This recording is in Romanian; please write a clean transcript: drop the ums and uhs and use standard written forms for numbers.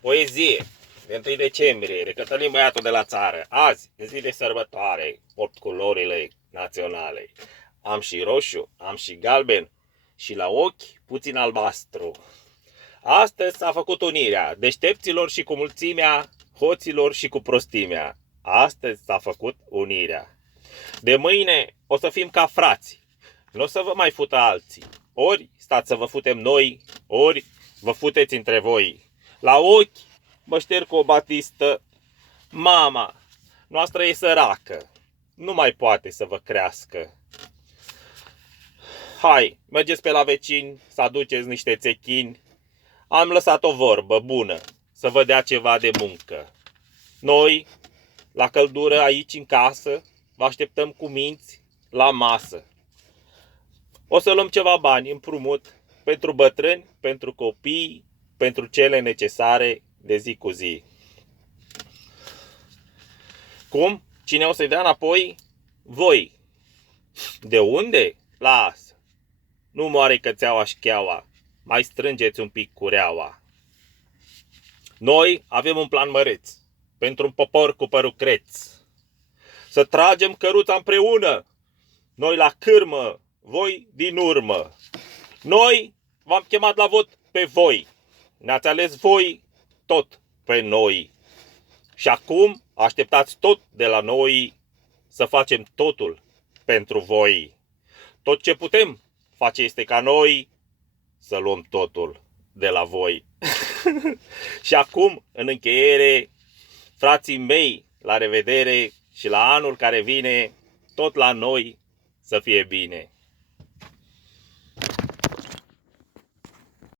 Poezie de 1 decembrie de Cătălin Băiatul de la țară. Azi e zi de sărbătoare, port culorile naționale. Am și roșu, am și galben și la ochi puțin albastru. Astăzi s-a făcut unirea deștepților și cu mulțimea, hoților și cu prostimea. Astăzi s-a făcut unirea. De mâine o să fim ca frați, nu o să vă mai fută alții. Ori stați să vă futem noi, ori vă futeți între voi. La ochi mă șterg cu o batistă. Mama noastră e săracă, nu mai poate să vă crească. Hai, mergeți pe la vecini să aduceți niște țechini. Am lăsat o vorbă bună, să vă dea ceva de muncă. Noi, la căldură aici în casă, vă așteptăm cu minți la masă. O să luăm ceva bani împrumut pentru bătrâni, pentru copii, pentru cele necesare de zi cu zi. Cum? Cine o să-i dea înapoi? Voi. De unde? Lasă. Nu moare cățeaua și cheaua. Mai strângeți un pic cureaua. Noi avem un plan măreț pentru un popor cu părul creț. Să tragem căruța împreună. Noi la cârmă, voi din urmă. Noi v-am chemat la vot pe voi. Ne-ați ales voi tot pe noi. Și acum așteptați tot de la noi să facem totul pentru voi. Tot ce putem face este ca noi să luăm totul de la voi. Și acum, în încheiere, frații mei, la revedere și la anul care vine, tot la noi să fie bine.